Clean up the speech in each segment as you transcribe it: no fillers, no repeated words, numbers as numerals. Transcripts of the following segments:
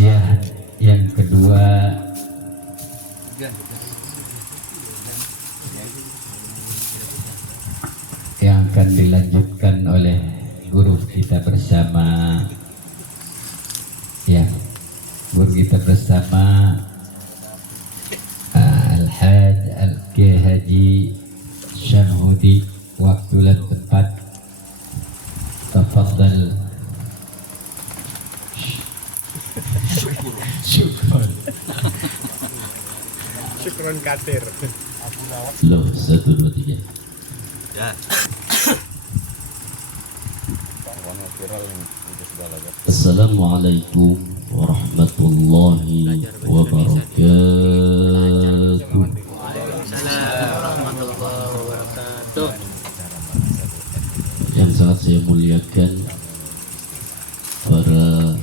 tausiah yang kedua yang akan dilanjutkan oleh guru kita bersama, ya, guru kita bersama Al-Haj Al-Kiai Haji Syamhudi. Waktu dan tempat, tafadhal. Syukron katir. Loh, 1, 2, 3. Ya. Assalamualaikum warahmatullahi wabarakatuh. Waalaikumsalam warahmatullahi wabarakatuh. Yang sangat saya muliakan para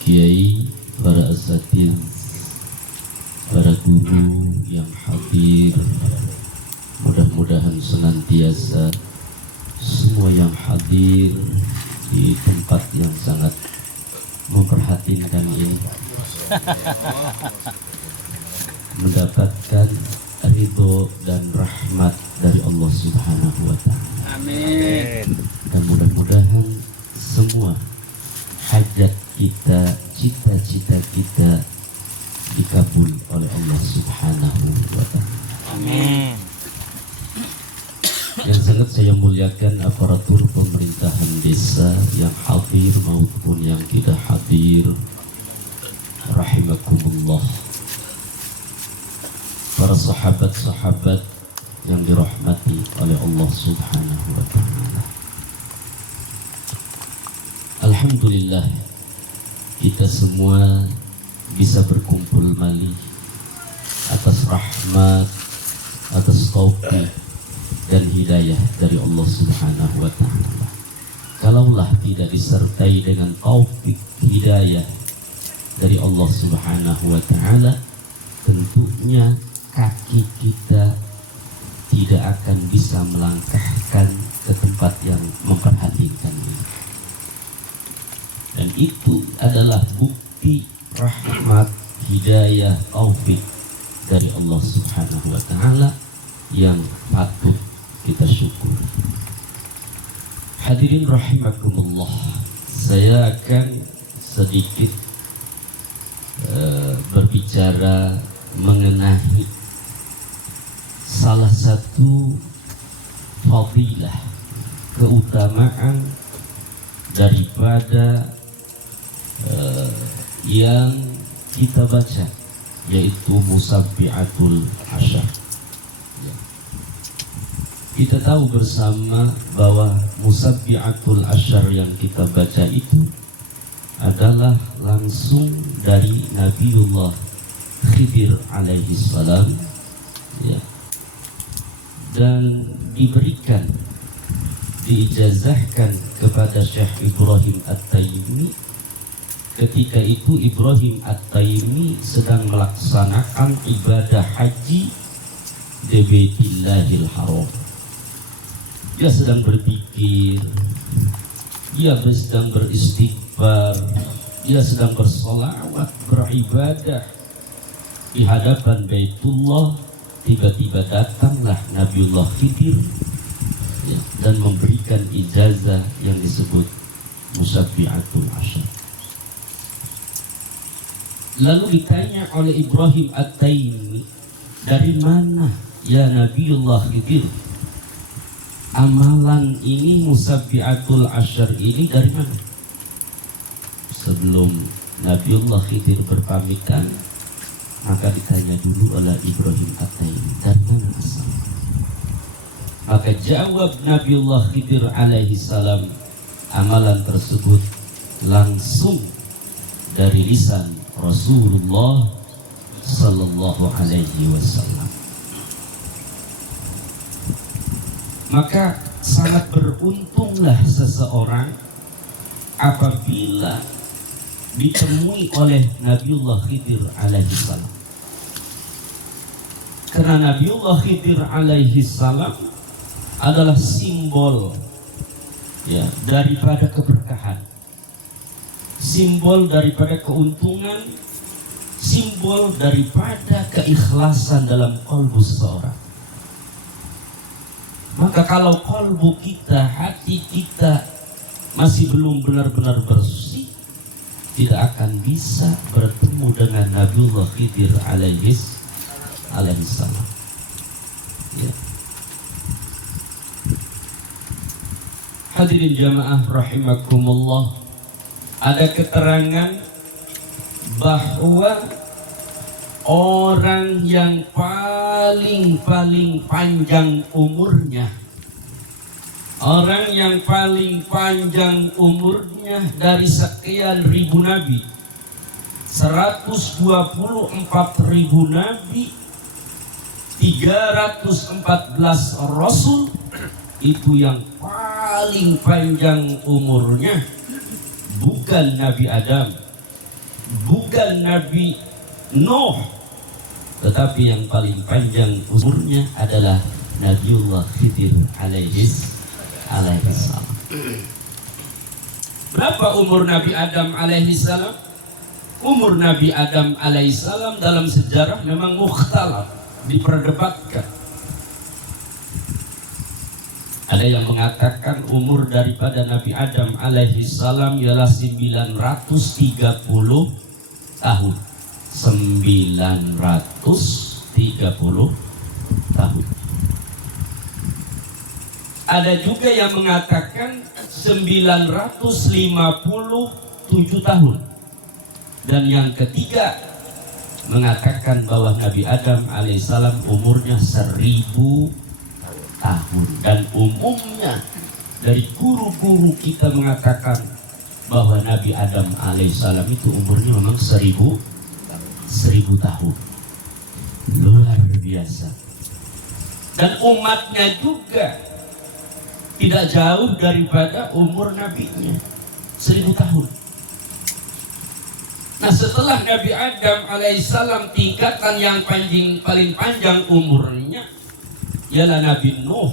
kiai, para asatidz, para guru yang hadir, mudah-mudahan senantiasa semua yang hadir di tempat yang sangat memperhatikan ini mendapatkan ridho dan rahmat dari Allah Subhanahu wa Ta'ala. Amin. Dan mudah-mudahan semua hajat kita, cita-cita kita dikabul oleh Allah Subhanahu wa Ta'ala. Amin. Yang sangat saya muliakan aparatur pemerintahan desa yang hadir maupun yang tidak hadir, rahimakumullah. Para sahabat-sahabat yang dirahmati oleh Allah Subhanahu wa Ta'ala. Alhamdulillah, kita semua bisa berkumpul kembali atas rahmat, atas taufik dan hidayah dari Allah Subhanahu wa Ta'ala. Kalaulah tidak disertai dengan taufik hidayah dari Allah Subhanahu wa Ta'ala, tentunya kaki kita tidak akan bisa melangkahkan ke tempat yang memperhatikan ini. Dan itu adalah bukti rahmat, hidayah, taufik dari Allah Subhanahu wa Ta'ala yang patut kita syukur. Hadirin rahimakumullah, saya akan sedikit berbicara mengenai salah satu fadilah, keutamaan daripada yang kita baca, yaitu Musabbihatul Asyar. Kita tahu bersama bahwa Musabbihatul Asyar yang kita baca itu adalah langsung dari Nabiullah Khidir alaihi salam, ya, dan diberikan, diijazahkan kepada Syekh Ibrahim At-Taimi. Ketika itu Ibrahim At-Taimi sedang melaksanakan ibadah haji di Baitillahil Haram. Dia sedang berpikir, dia sedang beristighfar, dia sedang bersolawat, beribadah di hadapan Baitullah. Tiba-tiba datanglah Nabiullah Khidir, ya, dan memberikan ijazah yang disebut Musabbihatul Asyar. Lalu ditanya oleh Ibrahim At-Taimi, dari mana ya Nabiullah Khidir? Amalan ini, Musabbihatul Asyar ini dari mana? Sebelum Nabiullah Khidir berpamitan, maka ditanya dulu oleh Ibrahim At-Taimi, dari mana asalnya? Maka jawab Nabiullah Khidir alaihi salam, amalan tersebut langsung dari lisan Rasulullah sallallahu alaihi wasallam. Maka sangat beruntunglah seseorang apabila ditemui oleh Nabiullah Khidir alaihi salam. Karena Nabiullah Khidir alaihi salam adalah simbol, ya, daripada keberkahan, simbol daripada keuntungan, simbol daripada keikhlasan dalam kalbu seseorang. Maka kalau kalbu kita, hati kita masih belum benar-benar bersih, tidak akan bisa bertemu dengan Nabiullah Khidir alaihissalam. Ya. Hadirin jamaah rahimakumullah, ada keterangan bahwa orang yang paling panjang umurnya, orang yang paling panjang umurnya dari sekian ribu nabi, 124.000 nabi, 314 rasul, itu yang paling panjang umurnya bukan Nabi Adam, bukan Nabi Nuh, tetapi yang paling panjang umurnya adalah Nabiullah Khidir alaihissalam. Berapa umur Nabi Adam alaihissalam? Umur Nabi Adam alaihissalam dalam sejarah memang mukhtalaf, diperdebatkan. Ada yang mengatakan umur daripada Nabi Adam alaihissalam ialah 930 tahun. 930 tahun. Ada juga yang mengatakan 957 tahun. Dan yang ketiga mengatakan bahwa Nabi Adam alaihissalam umurnya 1000 tahun. Dan umumnya dari guru-guru kita mengatakan bahwa Nabi Adam alaihissalam itu umurnya memang 1000 tahun. Luar biasa. Dan umatnya juga tidak jauh daripada umur nabinya, 1000 tahun. Nah, setelah Nabi Adam alaihissalam tingkatan yang paling panjang umurnya ialah Nabi Nuh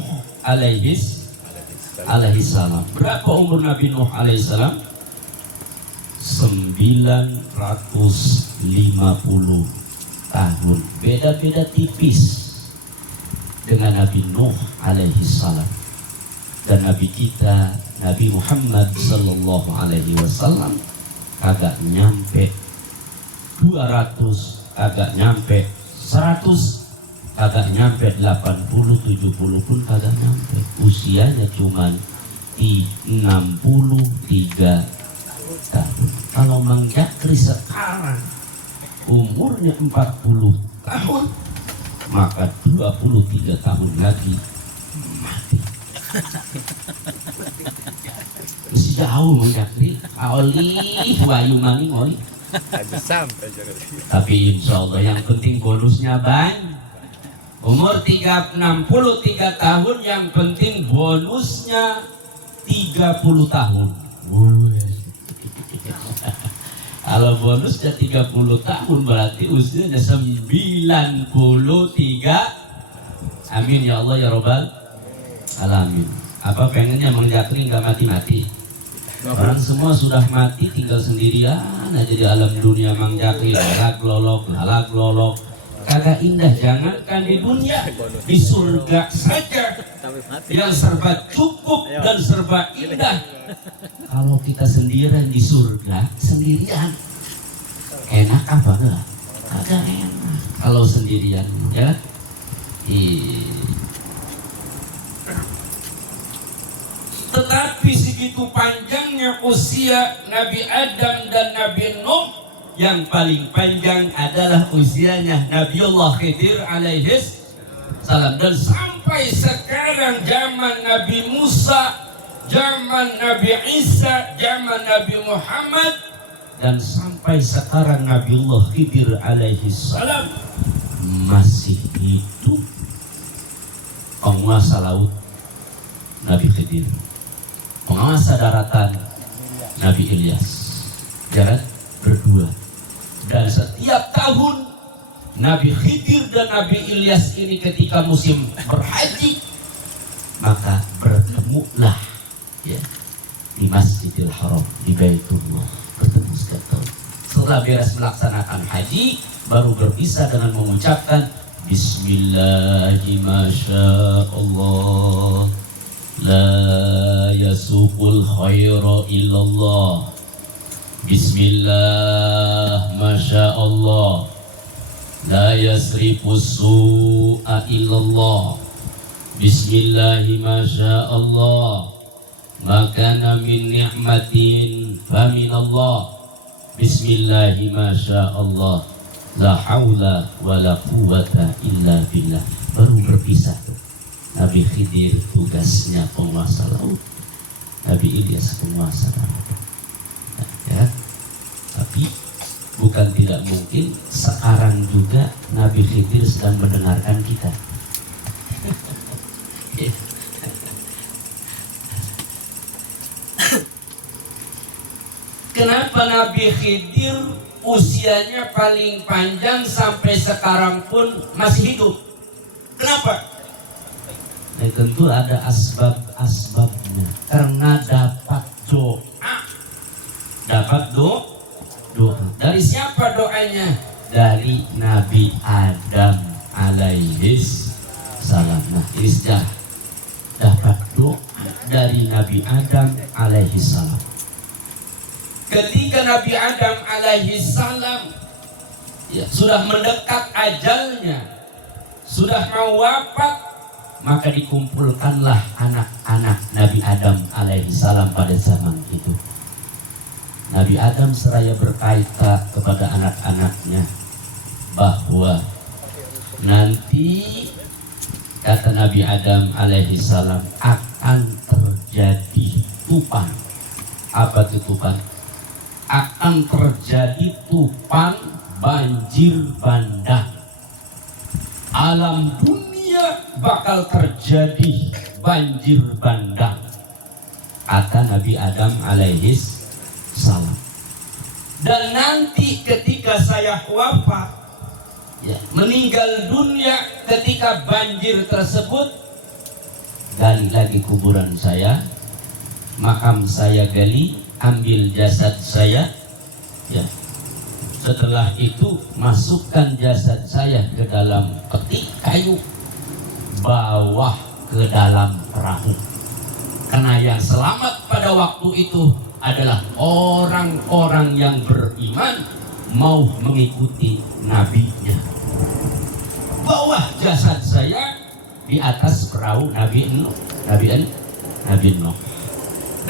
alaihissalam. Berapa umur Nabi Nuh alaihissalam? 950 tahun. Beda-beda tipis dengan Nabi Nuh alaihissalam. Dan Nabi kita, Nabi Muhammad sallallahu alaihi wasallam, agak nyampe 200, agak nyampe 100, kagak nyampe 80-70 pun kagak nyampe. Usianya cuman 63 tahun. Kalau Mang Jakri sekarang umurnya 40 tahun, maka 23 tahun lagi mati. Masih jauh Mang Jakri. Oli wayu mani ngoli. Tapi insya Allah yang penting bonusnya banyak. Umur 63 tahun, yang penting bonusnya 30 tahun. Kalau bonusnya 30 tahun berarti usianya 93. Amin ya Allah ya Rabbal alamin. Apa pengennya Mang Jakri nggak mati-mati? Orang semua sudah mati, tinggal sendirian aja di alam dunia. Mang Jakri lalak lolok. Kagak indah, jangankan di dunia, di surga saja yang serba cukup dan serba indah. Kalau kita sendirian di surga, sendirian, enak apa enggak? Kagak enak kalau sendirian, ya. Tetapi segitu panjangnya usia Nabi Adam dan Nabi Nuh, yang paling panjang adalah usianya Nabiullah Khidir alaihissalam. Dan sampai sekarang zaman Nabi Musa, zaman Nabi Isa, zaman Nabi Muhammad, dan sampai sekarang Nabiullah Khidir alaihissalam masih hidup. Penguasa laut Nabi Khidir, penguasa daratan Nabi Ilyas, jalan berdua. Dan setiap tahun Nabi Khidir dan Nabi Ilyas ini ketika musim berhaji, maka bertemulah ya di Masjidil Haram, di Baitullah, bertemu. setelah beres melaksanakan haji baru berpisah dengan mengucapkan Bismillahirrahmanirrahim. La yasuqul khaira illallah. Bismillah, Masya Allah. La yasrifus su'a illallah. Bismillahi Masya Allah. Makana min ni'matin faminallah. Bismillahi Masya Allah. La hawla wa la quwata illa billah. Baru berpisah tuh. Nabi Khidir tugasnya penguasa laut, Nabi Ilyas penguasa darat. Ya, tapi bukan tidak mungkin sekarang juga Nabi Khidir sedang mendengarkan kita. Kenapa Nabi Khidir usianya paling panjang sampai sekarang pun masih hidup? Kenapa? Tentu ada asbab-asbabnya. Karena dapat doa. Dapat doa. Dari siapa doanya? Dari Nabi Adam alaihis salam. Nah, ini sejarah. Dapat doa dari Nabi Adam alaihis salam. Ketika Nabi Adam alaihis salam ya, sudah mendekat ajalnya, sudah mau wafat, maka dikumpulkanlah anak-anak Nabi Adam alaihi salam pada zaman itu. Nabi Adam seraya berkata kepada anak-anaknya bahwa nanti, kata Nabi Adam alaihi salam, akan terjadi tupan. Apa itu tupan? Akan terjadi tupan, banjir bandang. Alam dunia bakal terjadi banjir bandang, kata Nabi Adam alaihis salam. Dan nanti ketika saya wafat, ya, meninggal dunia, ketika banjir tersebut, gali lagi kuburan saya, makam saya gali, ambil jasad saya, ya. Setelah itu masukkan jasad saya ke dalam peti kayu, bawa ke dalam perahu. Karena yang selamat pada waktu itu adalah orang-orang yang beriman, mau mengikuti nabinya. Bawa jasad saya di atas perahu Nabi Nuh.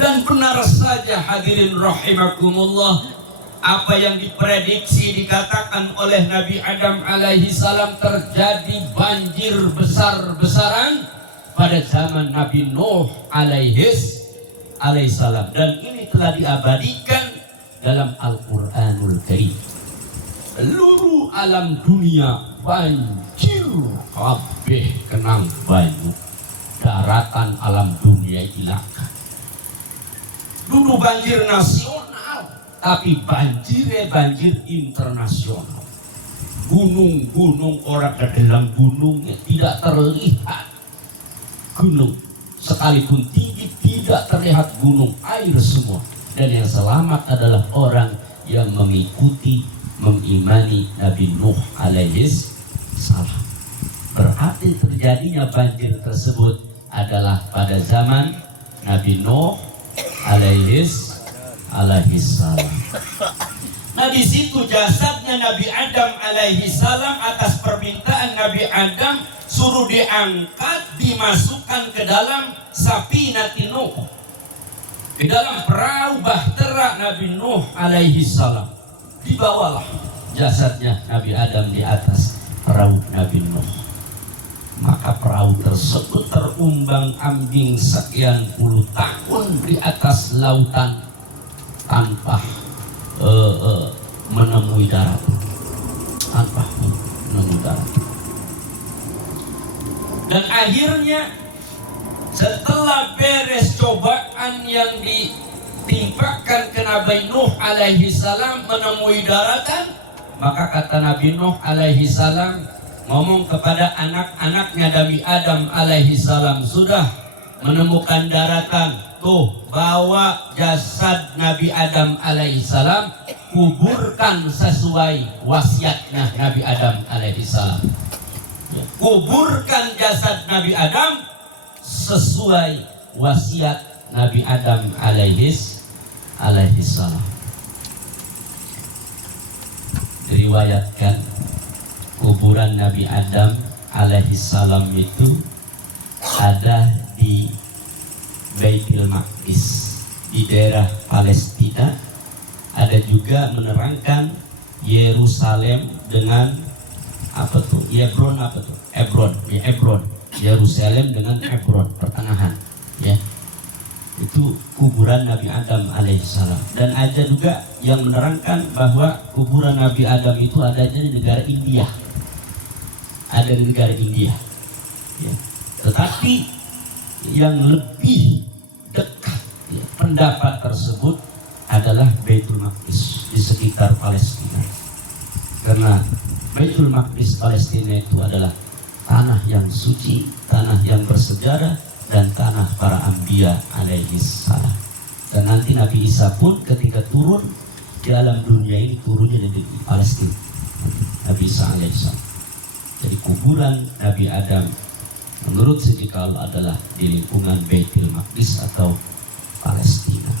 Dan benar saja hadirin rahimakumullah, apa yang diprediksi dikatakan oleh Nabi Adam alaihi salam, terjadi banjir besar-besaran pada zaman Nabi Nuh alaihi salam, dan ini telah diabadikan dalam Al-Qur'anul Karim. Seluruh alam dunia banjir kabeh kenang banyu, daratan alam dunia hilang. Dulu banjir nasional, tapi banjir internasional. Gunung-gunung, orang ke dalam gunungnya tidak terlihat gunung, sekalipun tinggi tidak terlihat gunung, air semua. Dan yang selamat adalah orang yang mengikuti, mengimani Nabi Nuh alaihis salam. Berarti terjadinya banjir tersebut adalah pada zaman Nabi Nuh alaihis salam. Nah, di situ jasadnya Nabi Adam alaihi salam atas permintaan Nabi Adam suruh diangkat, dimasukkan ke dalam Safinati Nuh, ke dalam perahu bahtera Nabi Nuh alaihi salam. Dibawalah jasadnya Nabi Adam di atas perahu Nabi Nuh. Maka perahu tersebut terumbang-ambing sekian puluh tahun di atas lautan tanpa menemui darat, Dan akhirnya setelah beres cobaan yang ditimpakan ke Nabi Nuh alaihi salam menemui daratan, maka kata Nabi Nuh alaihi salam ngomong kepada anak-anaknya Nabi Adam alaihi salam, sudah menemukan daratan, tuh bawa jasad Nabi Adam alaihi salam kuburkan sesuai wasiatnya Nabi Adam alaihissalam. Ya, kuburkan jasad Nabi Adam sesuai wasiat Nabi Adam alaihissalam. Diriwayatkan kuburan Nabi Adam alaihissalam itu ada di Baitul Maqdis di daerah Palestina. Ada juga menerangkan Yerusalem dengan Hebron Yerusalem dengan Hebron, pertengahan, ya. Itu kuburan Nabi Adam alaihissalam. Dan ada juga yang menerangkan bahwa kuburan Nabi Adam itu adanya di negara India. Ada di negara India, ya. Tetapi yang lebih dekat, ya, pendapat tersebut adalah Baitul Maqdis di sekitar Palestina. Karena Baitul Maqdis Palestina itu adalah tanah yang suci, tanah yang bersejarah, dan tanah para anbiya alaihissalam. Dan nanti Nabi Isa pun ketika turun di alam dunia ini turunnya di Palestina, Nabi Isa alaihissalam. Jadi kuburan Nabi Adam menurut Siddiqal adalah di lingkungan Baitul Maqdis atau Palestina.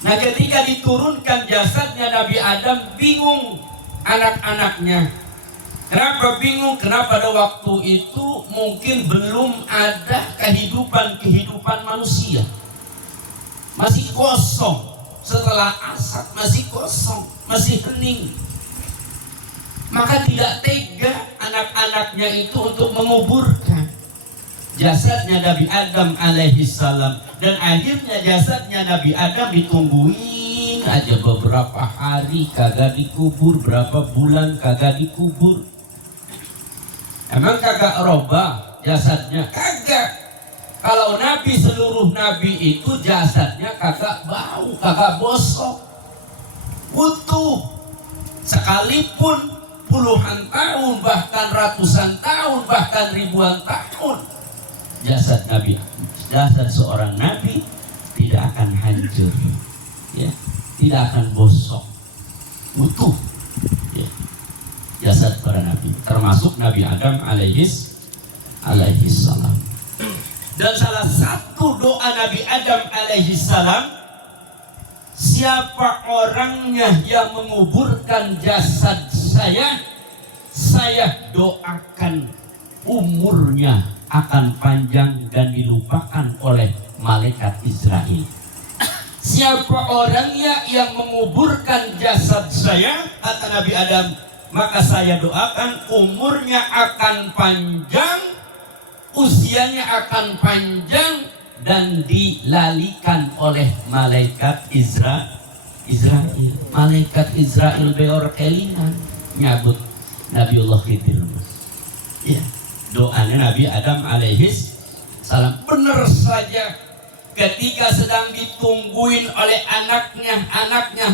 Nah, ketika diturunkan jasadnya Nabi Adam, bingung anak-anaknya. Kenapa bingung? Kenapa pada waktu itu mungkin belum ada kehidupan manusia. Masih kosong. Setelah asap masih kosong, masih hening. Maka tidak tega anak-anaknya itu untuk menguburkan jasadnya Nabi Adam alaihissalam. Dan akhirnya jasadnya Nabi Adam ditungguin aja beberapa hari kagak dikubur, berapa bulan kagak dikubur. Emang kagak robah jasadnya? Kagak. Kalau Nabi, seluruh Nabi itu jasadnya kagak bau, kagak bosok, utuh. Sekalipun puluhan tahun, bahkan ratusan tahun, bahkan ribuan tahun, jasad Nabi, jasad seorang Nabi tidak akan hancur, ya, tidak akan bosok, utuh. Jasad para nabi, termasuk Nabi Adam alaihissalam. Dan salah satu doa Nabi Adam alaihissalam, siapa orangnya yang menguburkan jasad saya doakan umurnya akan panjang dan dilupakan oleh malaikat Israel. Siapa orangnya yang menguburkan jasad saya, kata Nabi Adam, maka saya doakan umurnya akan panjang, usianya akan panjang, dan dilalikan oleh malaikat Israel. Malaikat Israel beor kelingan nyabut Nabiullah Khidir. Ya, doanya Nabi Adam alaihissalam benar saja. Ketika sedang ditungguin oleh anaknya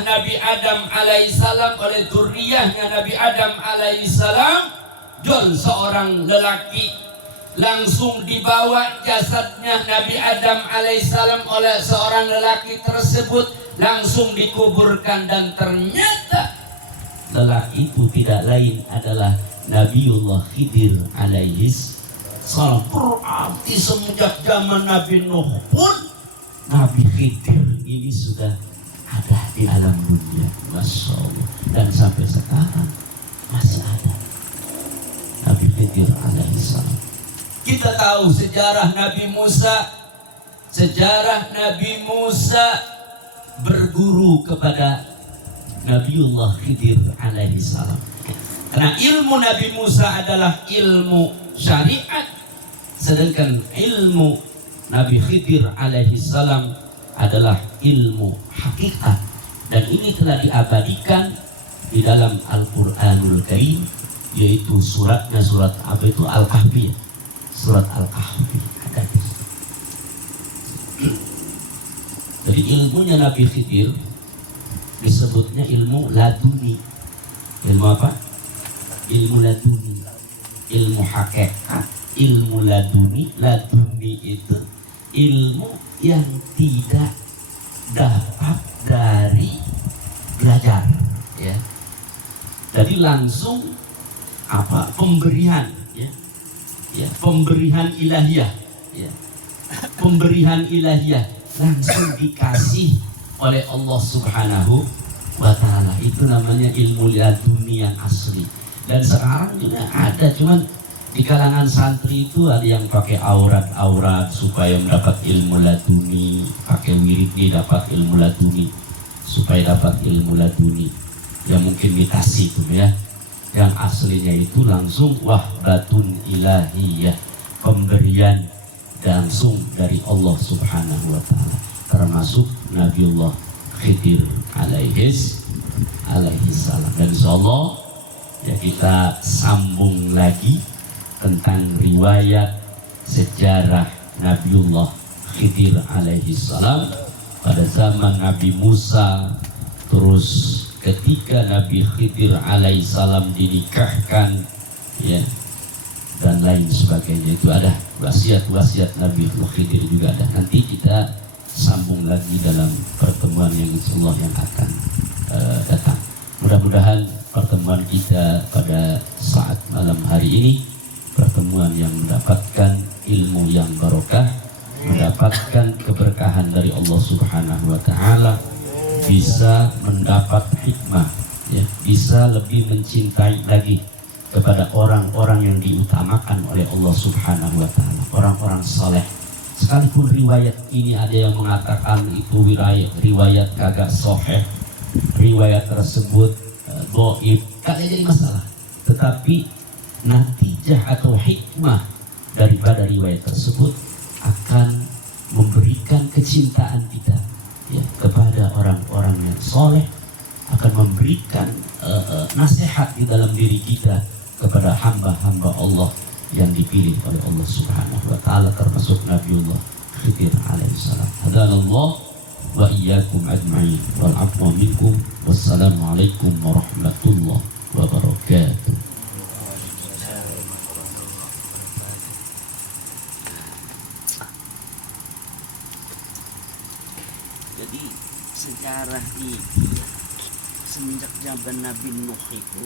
Nabi Adam alaihissalam, oleh zuriyahnya Nabi Adam alaihissalam, John seorang lelaki, langsung dibawa jasadnya Nabi Adam alaihissalam oleh seorang lelaki tersebut, langsung dikuburkan. Dan ternyata lelaki itu tidak lain adalah Nabiullah Khidir alaihissalam. Berarti semenjak zaman Nabi Nuh pun Nabi Khidir ini sudah ada di alam dunia, Masya Allah. Dan sampai sekarang masih ada Nabi Khidir alaihissalam. Kita tahu sejarah Nabi Musa berguru kepada Nabiullah Khidir alaihissalam. Karena ilmu Nabi Musa adalah ilmu syariat, sedangkan ilmu Nabi Khidir alaihissalam adalah ilmu hakikat. Dan ini telah diabadikan di dalam Al-Quranul Karim, yaitu surat apa itu? Al-Kahfi. Surat Al-Kahfi. Jadi ilmunya Nabi Khidir disebutnya ilmu laduni. Ilmu apa? Ilmu laduni. Ilmu hakikat. Ilmu laduni. Laduni itu ilmu yang tidak dapat dari belajar, ya. Jadi langsung apa pemberian, ya, pemberian ilahiyah, ya, pemberian ilahiyah langsung dikasih oleh Allah Subhanahu wa Ta'ala. Itu namanya ilmu laduni yang asli. Dan sekarang juga ada, cuman di kalangan santri itu ada yang pakai aurat-aurat supaya mendapat ilmu laduni, pakai wirid ini dapat ilmu laduni, supaya dapat ilmu laduni. Ya mungkin imitasi itu ya. Yang aslinya itu langsung wahbatun ilahiyah, pemberian langsung dari Allah Subhanahu wa Ta'ala, termasuk Nabiullah Khidir alaihi salam. Dan insyaallah ya kita sambung lagi tentang riwayat sejarah Nabiullah Khidir alaihi salam pada zaman Nabi Musa, terus ketika Nabi Khidir alaihi salam dinikahkan, ya, dan lain sebagainya. Itu ada wasiat-wasiat Nabi Khidir juga ada. Nanti kita sambung lagi dalam pertemuan yang insyaallah yang akan datang. Mudah-mudahan pertemuan kita pada saat malam hari ini pertemuan yang mendapatkan ilmu yang barokah, mendapatkan keberkahan dari Allah Subhanahu wa Ta'ala, bisa mendapat hikmah, ya, bisa lebih mencintai lagi kepada orang-orang yang diutamakan oleh Allah Subhanahu wa Ta'ala, orang-orang saleh. Sekalipun riwayat ini ada yang mengatakan itu riwayat kagak sahih, riwayat tersebut dhaif, kagak jadi masalah. Tetapi natijah atau hikmah daripada riwayat tersebut akan memberikan kecintaan kita, ya, kepada orang-orang yang soleh, akan memberikan nasihat di dalam diri kita kepada hamba-hamba Allah yang dipilih oleh Allah Subhanahu wa Ta'ala, termasuk Nabiullah Khidir alaihi salam. Hadanallah wa iyyakum ajma'in wal afwa minkum. Wassalamualaikum warahmatullahi wabarakatuh. Jadi sejarah ini semenjak zaman Nabi Nuh itu